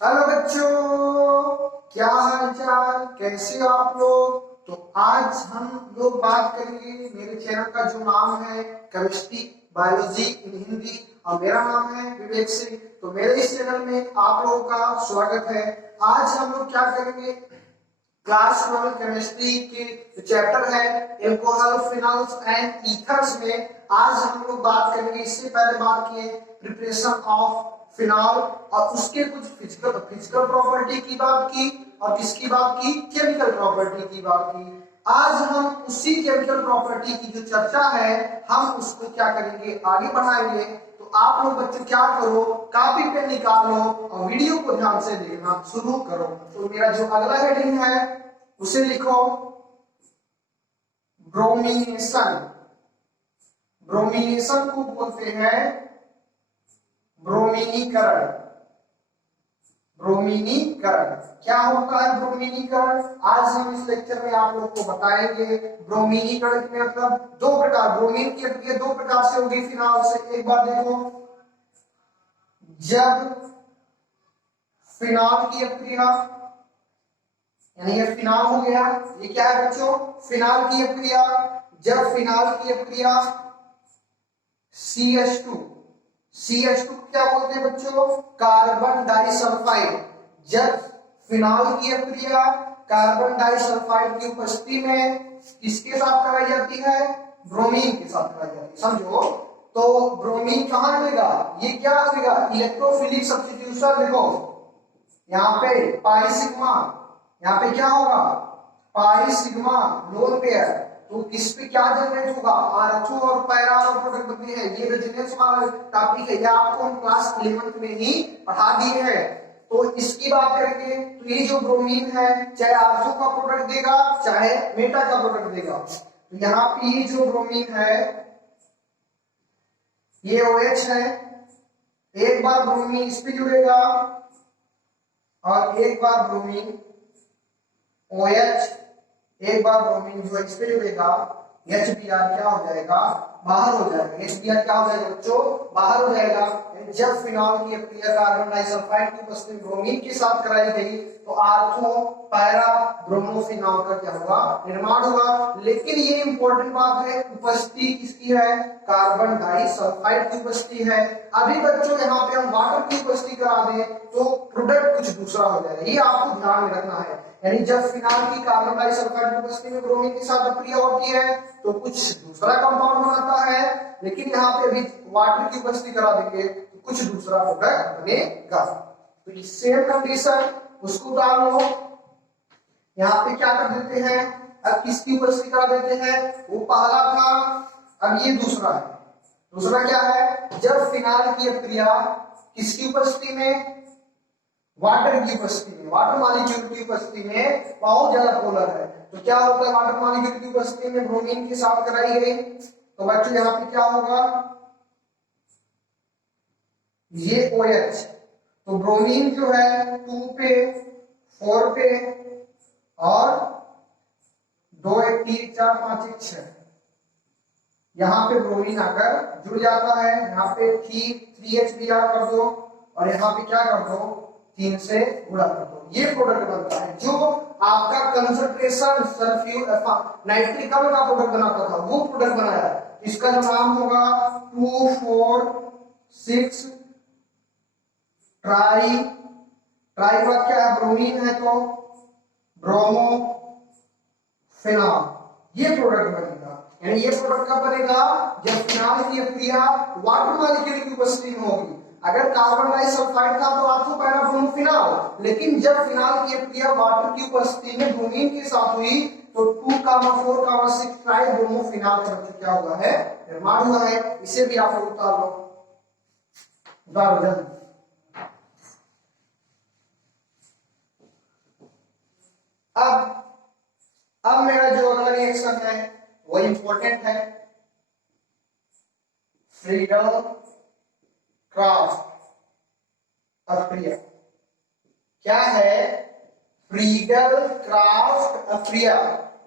Hello बच्चों, क्या हाल चाल, कैसे हो आप लोग। तो आज हम लोग बात करेंगे। मेरे चैनल का जो नाम है केमिस्ट्री बायोलॉजी इन हिंदी और मेरा नाम है विवेक सिंह। तो मेरे इस चैनल में आप लोगों का स्वागत है। आज हम लोग क्या करेंगे, क्लास 12 केमिस्ट्री के चैप्टर है एल्कोहल फिनॉल्स एंड ईथर्स में आज हम लोग बात करेंगे। इससे पहले बात किए प्रिपरेशन ऑफ फिनॉल और उसके कुछ फिजिकल प्रॉपर्टी की बात की और किसकी बात की, केमिकल प्रॉपर्टी की बात की। आज हम उसी केमिकल प्रॉपर्टी की जो चर्चा है हम उसको क्या करेंगे, आगे बढ़ाएंगे। तो आप लोग बच्चे क्या करो, कॉपी पेन निकालो और वीडियो को ध्यान से देखना शुरू करो। तो मेरा जो अगला हेडिंग है उसे लिखो ब्रोमिनेशन। ब्रोमिनेशन को बोलते हैं ब्रोमीनीकरण। ब्रोमीनीकरण क्या होता है, ब्रोमीनीकरण आज हम इस लेक्चर में आप लोग को बताएंगे। ब्रोमीनीकरण के मतलब दो प्रकार, ब्रोमीन की अभिक्रिया दो प्रकार से होगी फिनॉल से। एक बार देखो, जब फिनॉल की अभिक्रिया, यानी ये फिनॉल हो गया, ये क्या है बच्चों, फिनॉल की अभिक्रिया। जब फिनॉल की अभिक्रिया CH2, CH2 क्या बोलते हैं बच्चों, कार्बन डाइसल्फाइड। जब फिनॉल की अभिक्रिया कार्बन डाइसल्फाइड की उपस्थिति में किसके साथ कराई जाती है, ब्रोमीन के साथ कराई जाती है, समझो। तो ब्रोमीन कहां मिलेगा, ये क्या मिलेगा, इलेक्ट्रोफिलिक सब्स्टिट्यूशन। देखो यहाँ पे पाई सिग्मा, यहाँ पे क्या होगा पाई सिग्मा लोन पेयर। तो किस पे क्या जनरेट होगा, आर्थो और पैरा और प्रोडक्ट बनते हैं। ये रेजोनेंस वाला टॉपिक है, ये आपको हम क्लास 11th में ही पढ़ा दिए हैं। तो इसकी बात करेंगे तो ये जो ब्रोमीन है चाहे आर्थो का प्रोडक्ट देगा चाहे मेटा का प्रोडक्ट देगा। तो यहाँ पे ये जो ब्रोमीन है ये OH है, एक बार ब्रोमीन इस पे जुड़ेगा और एक बार ब्रोमीन OH, एक बार ब्रोमीन जो इस पे जुड़ेगा HBr क्या हो जाएगा, बाहर हो जाएगा। HBr क्या हो जाएगा बच्चों, बाहर हो जाएगा। जब फिनॉल की अभिक्रिया कार्बन डाइसल्फाइड की उपस्थिति में ब्रोमीन के साथ कराई गई तो आर्थो पैरा ब्रोमोफिनॉल का क्या होगा, निर्माण होगा। लेकिन ये इंपॉर्टेंट बात है, उपस्थिति किसकी है, कार्बन डाइसल्फाइड की उपस्थिति है। अभी बच्चों यहाँ पे हम वाटर की उपस्थिति करा दें तो प्रोडक्ट कुछ दूसरा हो जाएगा, ये आपको ध्यान में रखना है। यानी जब फिनॉल की कार्बन डाइसल्फाइड की उपस्थिति में ब्रोमीन के साथ अभिक्रिया होती है तो कुछ दूसरा कंपाउंड बनाता है, लेकिन यहाँ पे अभी वाटर की उपस्थिति करा देंगे तो कुछ दूसरा प्रोडक्ट बनेगा। तो इस सेम कंडीशन उसको डाल लो, यहाँ पे क्या कर देते हैं, अब किसकी उपस्थिति करा देते हैं, वो पहला था, अब ये दूसरा है। दूसरा क्या है, जब फिनॉल की अभिक्रिया किसकी उपस्थिति में, वाटर की उपस्थिति में, वाटर मॉलिक्यूल की उपस्थिति में बहुत ज्यादा पोलर है तो क्या होता है, वाटर मॉलिक्यूल की उपस्थिति में ब्रोमीन के साथ कराई गई तो बच्चों यहाँ पे क्या होगा, ये OH। तो ब्रोमीन जो है 2 पे 4 पे और 2 1 3 4 5 1 6, यहाँ पे ब्रोमीन आकर जुड़ जाता है। यहाँ पे 3HBr कर दो और यहाँ पे क्या कर दो, 3 से गुणा कर दो, ये प्रोडक्ट बनता है। जो आपका कंसंट्रेशन सल्फ्यूर नाइट्रिक अम्ल का प्रोडक्ट बनाता था वो प्रोडक्ट बनाया। इसका जो नाम होगा 2,4,6 ट्राई, ट्राई का क्या है, ब्रोमीन है तो ब्रोमो फिनॉल, ये प्रोडक्ट बनेगा। यानी ये प्रोडक्ट कब बनेगा, जब फिनॉल की अभिक्रिया वाटर मॉलिक्यूल की उपस्थिति में होगी। अगर कार्बन डाइसल्फाइड था तो आर्थो पैरा ब्रोमोफिनॉल, लेकिन जब फिनॉल की अभिक्रिया वाटर की उपस्थिति में ब्रोमीन के साथ हुई तो 2,4,6 ट्राई ब्रोमोफिनॉल का क्या हुआ है, निर्माण हुआ है। इसे भी आप लोग उतार लो, उतारो जल्दी। अब मेरा जो अगला रिएक्शन है वो इंपॉर्टेंट है, फ्रीडल क्राफ्ट अभिक्रिया। क्या है, फ्रीडल क्राफ्ट अभिक्रिया।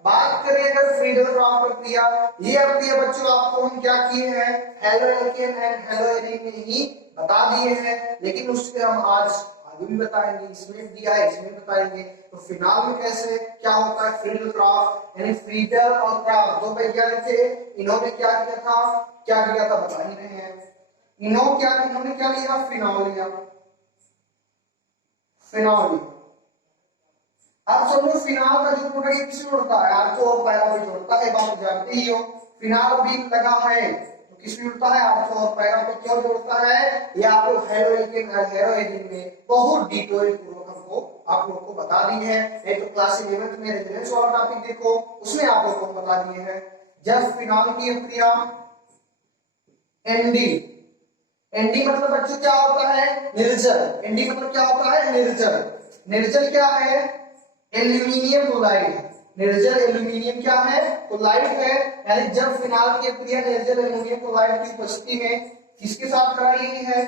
बात करें अगर फ्रीडल क्राफ्ट अभिक्रिया, ये अभिक्रिया बच्चों आपको हम क्या किए हैं, हेलोएल्केन एंड हेलोएरीन में ही बता दिए हैं, लेकिन उससे हम आज ये भी बताएंगे, इसमें दिया है इसमें बताएंगे। तो फिनाल में कैसे क्या होता है, फ्रीडल यानी फ्रीडल और क्या दो वैज्ञानिक थे, इन्होंने क्या किया था बता ही रहे हैं। इन्होंने क्या लिया, फिनॉल लिया, फिनॉल। अब समझो फिनाल का जो प्रोडक्ट ये किसमें जोड़ता है, आर्थो और पैरा में जोड़ता है, बात जानते ही हो। फिनाल भी लगा है तो किसमें जोड़ता है, आर्थो और पैरा को क्यों जोड़ता है, ये आप लोग हेरोइन में बहुत डिटेल पूर्वक हमको आप लोगों को बता दी है। नहीं तो क्लास 11 में रेजोनेंस वाला टॉपिक देखो, उसमें आप लोगों को बता दिए हैं। जब फिनाल की क्रिया एनडी, एनडी मतलब बच्चों क्या होता है, निर्जल। एनडी मतलब क्या होता है, निर्जल। निर्जल क्या है, एल्यूमिनियम क्लोराइड। निर्जल एल्यूमिनियम क्या है, क्लोराइड है। यानी जब फिनाल की क्रिया निर्जल एल्यूमिनियम क्लोराइड की उपस्थिति में किसके साथ कराई गई है,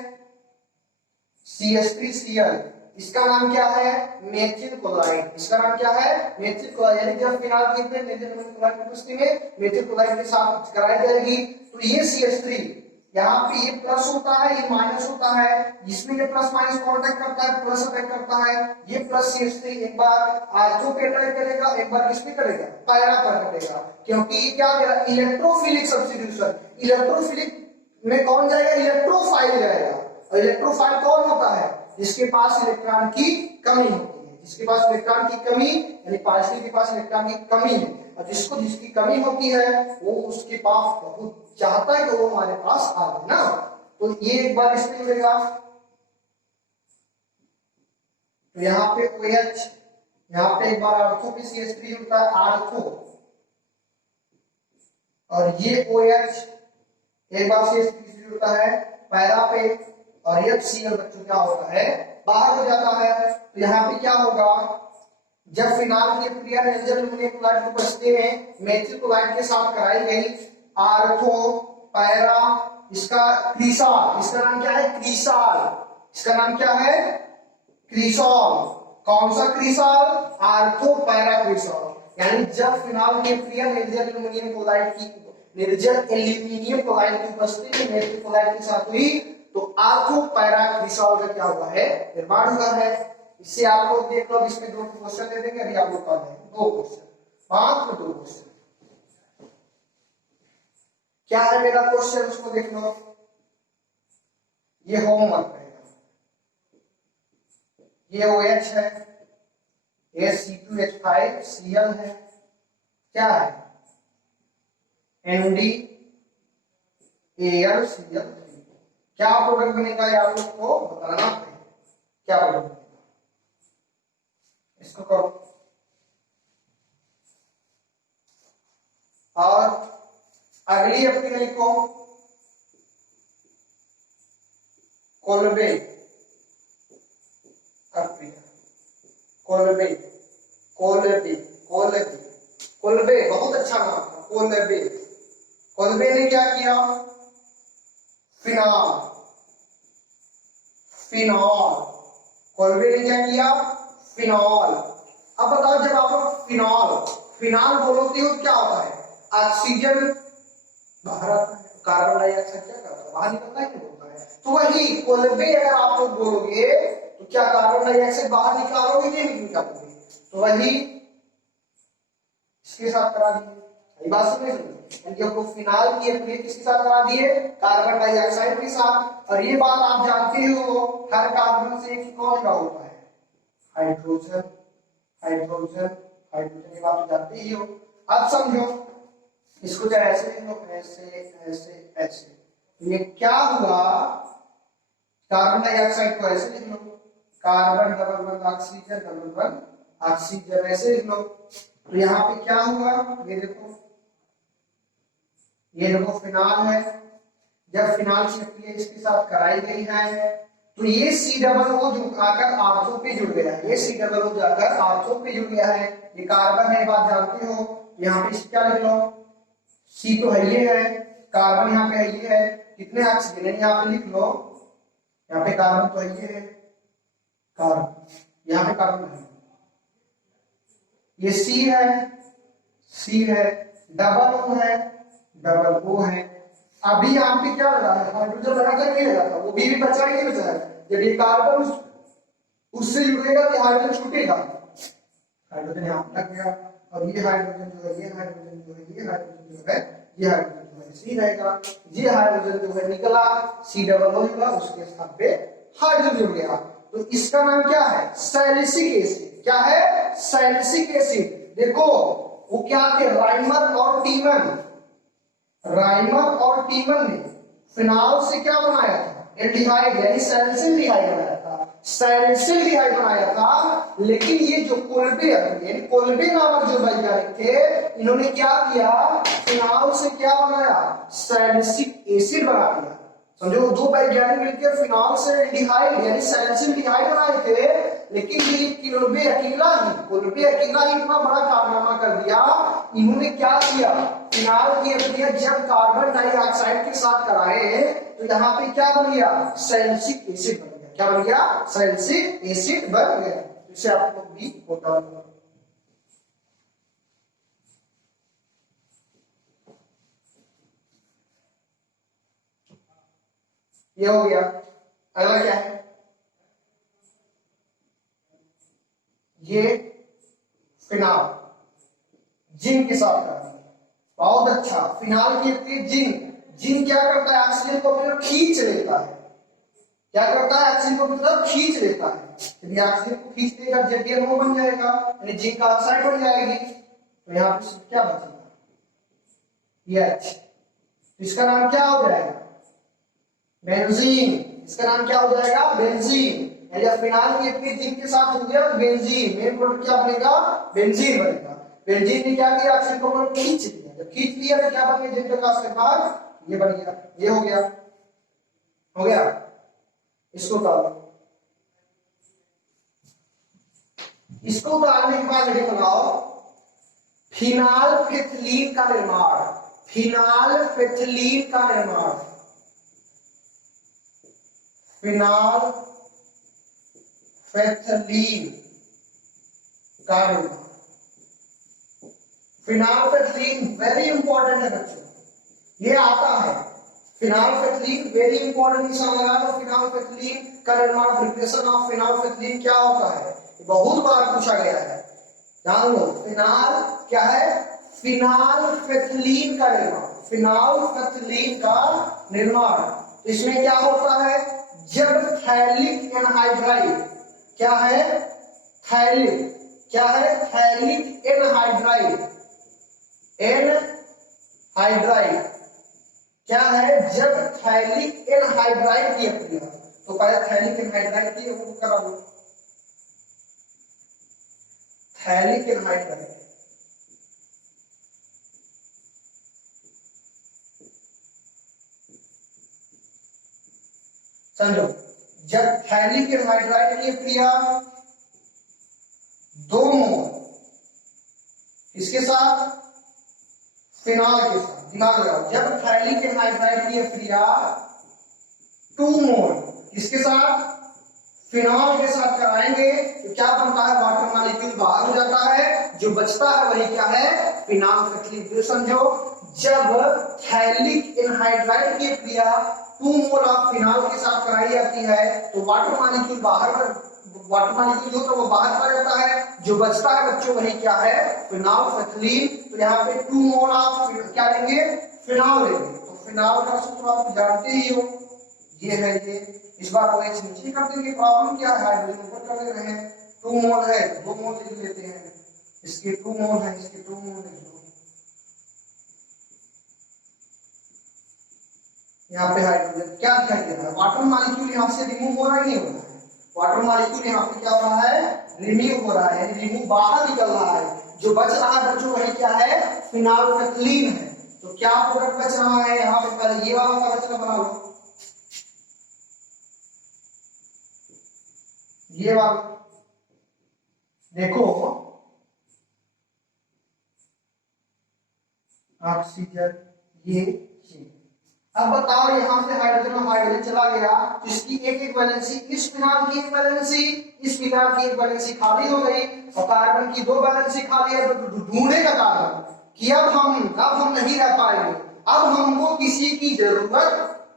CH3Cl, इसका नाम क्या है, मेथिल क्लोराइड। इसका नाम क्या है, मेथिल क्लोराइड। यानी जब फिनाल की क्रिया निर्जल एल्यूमिनियम क्लोराइड की उपस्थिति में मेथिल क्लोराइड के साथ कराई जाएगी तो ये CH3, यहाँ पे ये प्लस होता है, ये माइनस होता है, जिसमें ये प्लस माइनस कांटेक्ट करता है, प्लस अटैक करता है। ये प्लस CH3 एक बार आर्थो पे अटैक करेगा, एक बार किस पे करेगा, पैरा पर करेगा, क्योंकि ये क्या करेगा, इलेक्ट्रोफिलिक सब्स्टिट्यूशन। इलेक्ट्रोफिलिक में कौन जाएगा, इलेक्ट्रोफाइल जाएगा। और इलेक्ट्रोफाइल कौन होता है, जिसके पास इलेक्ट्रॉन की कमी होती है। जिसके पास इलेक्ट्रॉन की कमी यानी पार्शियल के पास इलेक्ट्रॉन की कमी है, और जिसकी कमी होती है वो उसके पास बहुत चाहता है कि वो हमारे पास आ जाए ना। तो ये एक बार इसमें जुड़ेगा, तो यहाँ पे OH, यहाँ पे एक बार आर्थो पे CH3 होता है, आर्थो, और ये OH एक बार CH3 होता है पैरा पे, और HCl बच्चों क्या होता है, बाहर हो जाता है। तो यहाँ पे क्या होगा, जब फिनाल की क्रिया निर्जल एल्यूमिनियम क्लोराइड की उपस्थिति में मेथिल क्लोराइड के साथ कराई गई, आर्थो पैरा, इसका क्रिसाल, इसका नाम क्या है, क्रिसाल, इसका नाम क्या है, क्रिसॉल। कौन सा क्रिसाल, आर्थो पैरा क्रिसॉल। यानी जब फिनाल की क्रिया निर्जल एल्यूमिनियम क्लोराइड की उपस्थिति में मेथिल क्लोराइड के साथ हुई तो आर्थो पैरा क्रिसॉल का क्या हुआ है, निर्माण हुआ है। इससे आप लोग देख लो, इसमें दो क्वेश्चन दे देंगे, अभी आप लोग पढ़ लेंगे, दो क्वेश्चन, मात्र दो क्वेश्चन। क्या है मेरा क्वेश्चन, उसको देख लो, ये होमवर्क रहेगा। ये OH है, ये C2H5Cl है, क्या है NdAlCl3, क्या प्रोडक्ट बनेगा ये आप लोग को बताना है, क्या प्रोडक्ट बनेगा, इसको करो। और अगली अपनी लिखो, कोलबे अप्रिया, कोलबे, कोलबे, कोलबे, कोलबे बहुत अच्छा नाम था, कोलबे। कोलबे ने क्या किया, फिनॉल, फिनॉल, कोलबे ने क्या किया, फिनॉल। अब बताओ, जब आप लोग फिनॉल, फिनॉल बोलते हो क्या होता है, ऑक्सीजन बाहर आता है, कार्बन डाइऑक्साइड क्या करता है, बाहर निकलता है, क्या बोलता है। तो वही कोलबे अगर आप लोग बोलोगे तो क्या कार्बन डाइऑक्साइड बाहर निकालोगे कि नहीं निकालोगे, तो वही इसके साथ करा दिए। ये बात समझ लो, हमको फिनाल की अपने किसके साथ करा दिए, कार्बन डाइऑक्साइड के साथ। और ये बात आप जानते हो, हर कार्बन से एक कौन का होता है, हाइड्रोजन, हाइड्रोजन, हाइड्रोजन, ये बात तो जानते ही हो। अब समझो, इसको चाहे ऐसे लिख लो, ऐसे ऐसे ऐसे, ये क्या हुआ, कार्बन डाइऑक्साइड को ऐसे लिख लो, कार्बन डबल बंद ऑक्सीजन, डबल बंद ऑक्सीजन, ऐसे लिख लो। तो यहाँ पे क्या हुआ, ये देखो, ये देखो फिनाल है। जब फिनाल की क्रिया इसके साथ कराई गई है तो ये C डबल O जो आकर आर्थो पे जुड़ गया है, ये C डबल O जाकर आर्थो पे जुड़ गया है। ये कार्बन है, बात जानते हो। यहाँ पे क्या लिख लो, C तो है, ये है कार्बन, यहाँ पे है, ये है, कितने ऑक्सीजन है यहाँ पे लिख लो, यहाँ पे कार्बन तो है, ये है कार्बन, यहाँ पे कार्बन है, ये C है, C है, डबल O है, डबल O है। अभी यहाँ पे क्या लगा है, हाइड्रोजन लगा था, नहीं लगा था, वो भी बचा ही नहीं बचा है। जब ये कार्बन उससे जुड़ेगा तो हाइड्रोजन छूटेगा, हाइड्रोजन यहाँ लग गया, और ये हाइड्रोजन जो है, ये हाइड्रोजन जो है, ये हाइड्रोजन जो है, ये हाइड्रोजन जो है सी रहेगा, ये हाइड्रोजन जो है निकला, सी डबल होगा, उसके साथ पे हाइड्रोजन जुड़ गया। तो इसका नाम क्या है? Salicylic acid. क्या है? Salicylic acid. देखो वो क्या थे? राइमर और टीमन, राइमर और टीमन ने फिनाल से क्या बनाया था? एल्डिहाइड यानी सैलिसिल डिहाइड बनाया था, सैलिसिल डिहाइड बनाया था। लेकिन ये जो कोल्बे यानी कोल्बे नामक जो वैज्ञानिक थे, इन्होंने क्या किया? फिनाल से क्या बनाया? सैलिसिक एसिड बना दिया। समझो, दो वैज्ञानिक मिलकर फिनाल से एल्डिहाइड यानी सैलिसिल डिहाइड बनाए थे, लेकिन ये कोल्बे अकेला ही इतना बड़ा कारनामा कर दिया। इन्होंने क्या किया? फिनाल की अभिक्रिया जब कार्बन डाइऑक्साइड के साथ कराए तो यहाँ पे क्या बन गया? सैलिसिक एसिड बन गया। क्या बन गया? सैलिसिक एसिड बन गया। इसे आपको भी होता होगा। ये हो गया। अगला क्या है? ये फिनाल जिंक के साथ करना है। बहुत अच्छा। फिनाल की जिंक क्या करता है? ऑक्सीजन को अपनी तरफ खींच लेता है। क्या करता है? ऑक्सीजन को अपनी तरफ खींच लेता है। यदि ऑक्सीजन को खींच लेगा, ZnO बन जाएगा, यानी जिंक ऑक्साइड बन जाएगी। तो यहाँ पे क्या बचेगा? H। तो इसका नाम क्या हो जाएगा? बेंजीन। इसका नाम क्या हो जाएगा? बेंजीन। जब फिनाल की अपनी जिंक के साथ हो गया तो बेंजीन, मेन प्रोडक्ट क्या बनेगा? बेंजीन बनेगा। बेंजीन ने क्या किया? ऑक्सीजन को खींच लिया। जब खींच लिया तो क्या बन गया? जिंक प्रकाश के बाद ये बन गया, ये हो गया, हो गया। इसको उतारो। इसको उतारने के बाद यदि बनाओ फिनालफिथिलीन का निर्माण, फिनालफिथिलीन का निर्माण, फिनालफिथिलीन का निर्माण। फिनालफिथिलीन वेरी इंपॉर्टेंट है बच्चों, ये आता है। फिनालफिथिलीन वेरी इंपॉर्टेंट, निशान लगा दो। फिनालफिथिलीन का निर्माण, प्रिपरेशन ऑफ फिनालफिथिलीन क्या होता है? बहुत बार पूछा गया है, जान लो। फिनाल क्या है? फिनालफिथिलीन का निर्माण, फिनालफिथिलीन का निर्माण। इसमें क्या होता है? जब थैलिक एनहाइड्राइड, क्या है? थैलिक, क्या है? थैलिक एनहाइड्राइड, एनहाइड्राइड क्या है? जब थैलिक एनहाइड्राइड की अभिक्रिया, तो पहले थैलिक एनहाइड्राइड की वो करा लो। थैलिक एनहाइड्राइड, समझो, जब थैलिक एनहाइड्राइड की अभिक्रिया 2 मोल इसके साथ फिनाल के साथ, दिमाग लगाओ, जब थैलिक एनहाइड्राइड की अभिक्रिया 2 मोल इसके साथ फिनॉल के साथ कराएंगे तो क्या बनता है? वाटर मॉलिक्यूल बाहर हो जाता है, जो बचता है वही क्या है? फिनालफिथिलीन। समझो, जब थैलिक एनहाइड्राइड की क्रिया 2 मोल ऑफ फिनॉल के साथ कराई जाती है तो वाटर मॉलिक्यूल जो होता है वो बाहर चला जाता है, जो बचता है बच्चों वही क्या है? फिनालफिथिलीन। तो यहाँ पे 2 मोल ऑफ क्या लेंगे? फिनॉल लेंगे। तो फिनॉल का सूत्र आप जानते ही हो, ये है ये। इस बार OH नीचे कर देंगे। प्रॉब्लम क्या है? हाइड्रोजन ऊपर कर दे रहे हैं। 2 मोल है, 2 मोल लिख लेते हैं। इसके 2 मोल है, इसके 2 मोल लिख दो। यहाँ पे हाइड्रोजन क्या दिखाई दे रहा है? वाटर मॉलिक्यूल यहाँ से रिमूव हो रहा है, नहीं हो रहा है? वाटर मॉलिक्यूल यहाँ पे क्या हो रहा है? रिमूव हो रहा है, रिमूव बाहर निकल रहा है। जो बच रहा है बच्चों वही क्या है? फिनालफिथिलीन है। तो क्या प्रोडक्ट बच रहा है यहाँ पे? पहले ये वाला संरचना बना लो, ये वाला देखो, ऑक्सीजन, ये। अब बताओ, यहां से हाइड्रोजन और हाइड्रोजन चला गया तो इसकी एक वैलेंसी, इस फिनाल की एक वैलेंसी, इस फिनाल की एक वैलेंसी खाली हो गई और कार्बन की 2 वैलेंसी खाली है। तो ढूंढेगा कार्बन कि अब हम नहीं रह पाएंगे, अब हमको किसी की जरूरत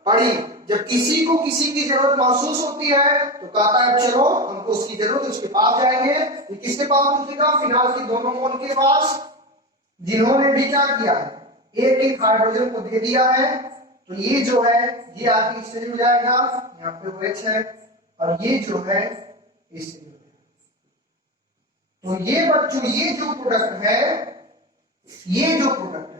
पड़ी जब किसी को किसी की जरूरत महसूस होती है तो कहता है चलो हमको उसकी जरूरत है, उसके पास जाएंगे। ये किसके पास पूछेगा? फिनाल के दोनों मोल के पास, जिन्होंने भी क्या किया है, एक एक हाइड्रोजन को दे दिया है। तो ये जो है ये आपकी स्टेज हो जाएगा, यहाँ पे OH है, और ये जो है इससे। तो ये बच्चों ये जो प्रोडक्ट है, ये जो प्रोडक्ट है,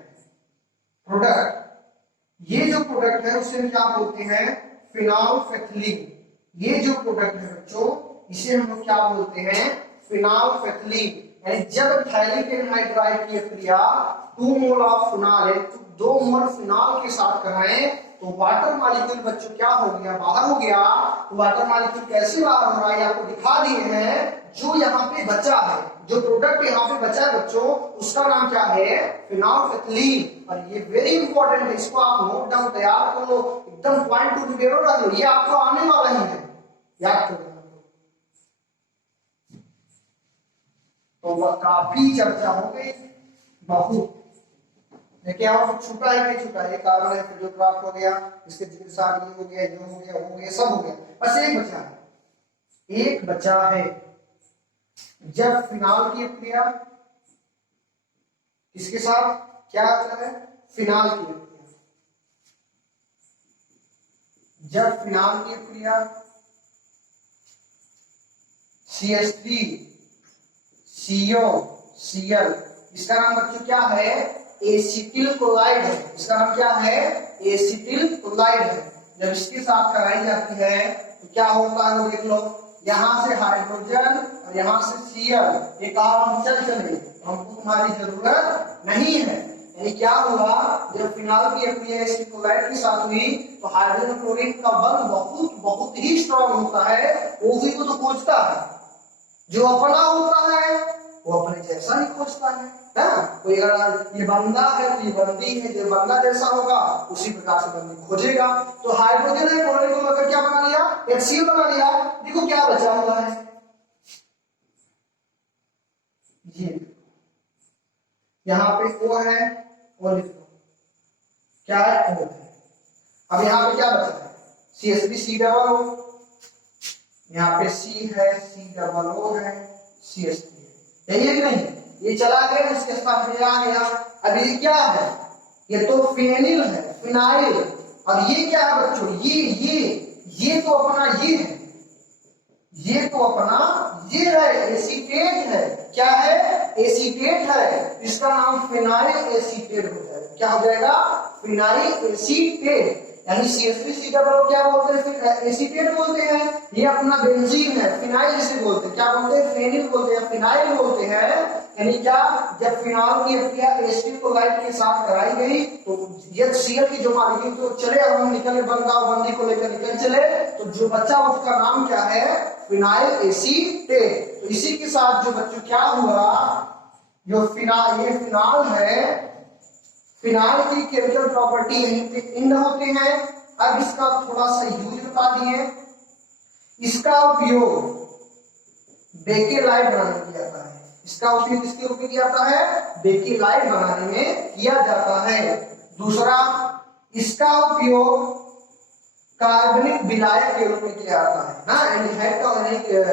ये जो प्रोडक्ट है उसे हम क्या बोलते हैं? फिनोल्फेथिलीन। ये जो प्रोडक्ट है बच्चों इसे हम लोग क्या बोलते हैं? फिनोल्फेथिलीन। यानी जब थैलिक एनहाइड्राइड की क्रिया 2 मोल ऑफ फिनॉल है तो 2 मोल फिनॉल के साथ कराएं तो वाटर मॉलिक्यूल बच्चों क्या हो गया? बाहर हो गया। तो वाटर मॉलिक्यूल कैसे बाहर हो रहा है आपको दिखा दिए हैं। जो यहाँ पे बचा है, जो प्रोडक्ट यहाँ पे बचा है बच्चों, उसका नाम क्या है? फिनोल्फेथिलीन। और ये वेरी इंपॉर्टेंट है, इसको आप नोट डाउन तैयार कर लो, एकदम पॉइंट टू रिपेयर रख लो, ये आपको आने वाला ही है, याद कर लो। तो काफी चर्चा हो गई, बहुत देखिए और छूटा है नहीं छूटा, ये कार्बन है, फिर जो क्राफ्ट हो गया, इसके साथ ये हो गया, ये हो गया, वो हो गया, सब हो गया, बस एक बचा है, एक बचा है। जब फिनाल की क्रिया इसके साथ क्या आता है? फिनाल की क्रिया। जब फिनाल की क्रिया CH3 CO Cl, इसका नाम बच्चों क्या है? एसिटिल क्लोराइड है। इसका नाम क्या है? एसिटिल क्लोराइड है। जब इसके साथ कराई जाती है तो क्या होता है वो देख लो, यहाँ से हाइड्रोजन और यहाँ से Cl, ये कार्बन चले, हमको तुम्हारी जरूरत नहीं है। यानी क्या हुआ? जब फिनाल की क्रिया एसिटिल क्लोराइड के साथ हुई तो हाइड्रोजन क्लोरीन का बंध बहुत बहुत ही स्ट्रॉन्ग होता है, OH को तो खोजता है, जो अपना होता है वो अपने जैसा ही खोजता है ना। कोई अगर ये बंदा है तो ये बंदी है, जो बंदा जैसा होगा उसी प्रकार से बंदी खोजेगा। तो हाइड्रोजन है, क्लोरीन को लेकर क्या बना लिया? HCl बना लिया। देखो क्या बचा हुआ है, ये यहाँ पे O है, O लिख दो, क्या है? O है। अब यहाँ पे क्या बचा है? CH3 C डबल O, यहाँ पे C है, C डबल O है, CH3 है, यही है कि नहीं? ये चला गया, इसके साथ में आ गया। अब ये क्या है? ये तो फेनिल है, फिनाइल। और ये क्या है बच्चों? ये तो अपना ये है, ये तो अपना ये है, एसीटेट है। क्या है? एसीटेट है। इसका नाम फिनाइल एसीटेट हो जाएगा। क्या हो जाएगा? Phenyl acetate. यानी CH3 डबल क्या बोलते हैं? फिर एसीटेट बोलते हैं। ये अपना बेंजीन है, फिनाइल जिसे बोलते हैं, क्या बोलते हैं? फेनिल बोलते हैं, फिनाइल बोलते हैं। यानी क्या? जब फिनाल की क्रिया एसिटिल क्लोराइड के साथ कराई गई तो HCl की जो मॉलिक्यूल तो चले, अब हम निकले बंदा बंदी को लेकर निकल चले, तो जो बच्चा उसका नाम क्या है? Phenyl acetate. तो इसी के साथ जो बच्चों क्या हुआ, जो फिनाल, ये फिनाल है, फिनाल की केमिकल प्रॉपर्टी यहीं पे इंड होते हैं। अब इसका थोड़ा सा यूज बता दिए। इसका उपयोग बेकेलाइट बनाने में किया जाता है। इसका उपयोग किसके रूप में किया जाता है? बेकेलाइट बनाने में किया जाता है। दूसरा, इसका उपयोग कार्बनिक विलायक के रूप में किया जाता है ना, एल्डिहाइड का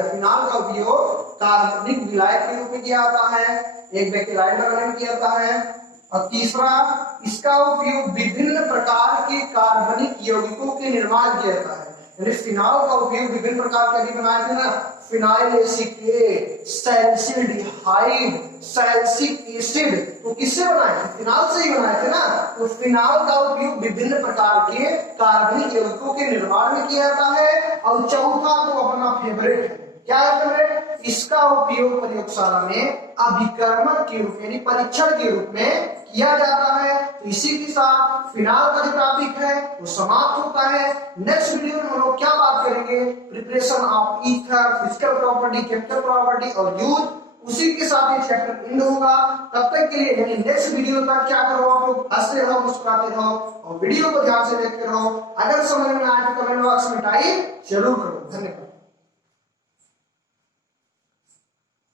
फिनाल का उपयोग कार्बनिक विलायक के रूप में किया जाता है, एक बेकेलाइट बनाने में किया जाता है। और तीसरा, इसका उपयोग विभिन्न प्रकार के कार्बनिक यौगिकों के निर्माण किया जाता है। यानी फिनाल का उपयोग विभिन्न प्रकार के अभी बनाए थे ना, फिनाइल एसीटेट, सैलिसिल्डिहाइड, सैलिसिक एसिड, तो किससे बनाए थे? फिनाल से ही बनाए थे ना। तो फिनाल का उपयोग विभिन्न प्रकार के कार्बनिक यौगिकों के निर्माण में किया जाता है। और चौथा तो अपना फेवरेट है, क्या है? इसका उपयोग प्रयोगशाला में अभिकर्मक के रूप यानी परीक्षण के रूप में किया जाता है। तो इसी के साथ फिनाल का जो टॉपिक है वो समाप्त होता है। नेक्स्ट वीडियो में हम लोग क्या बात करेंगे? Preparation of ether, physical property, chemical property और यूज। उसी के साथ ये चैप्टर एंड होगा। तब तक के लिए यानी नेक्स्ट वीडियो तक क्या करो, आप लोग हंसते रहो, मुस्कुराते रहो और वीडियो को ध्यान से देखते रहो। अगर समझ में आए तो कमेंट बॉक्स में टाइप जरूर करो। धन्यवाद।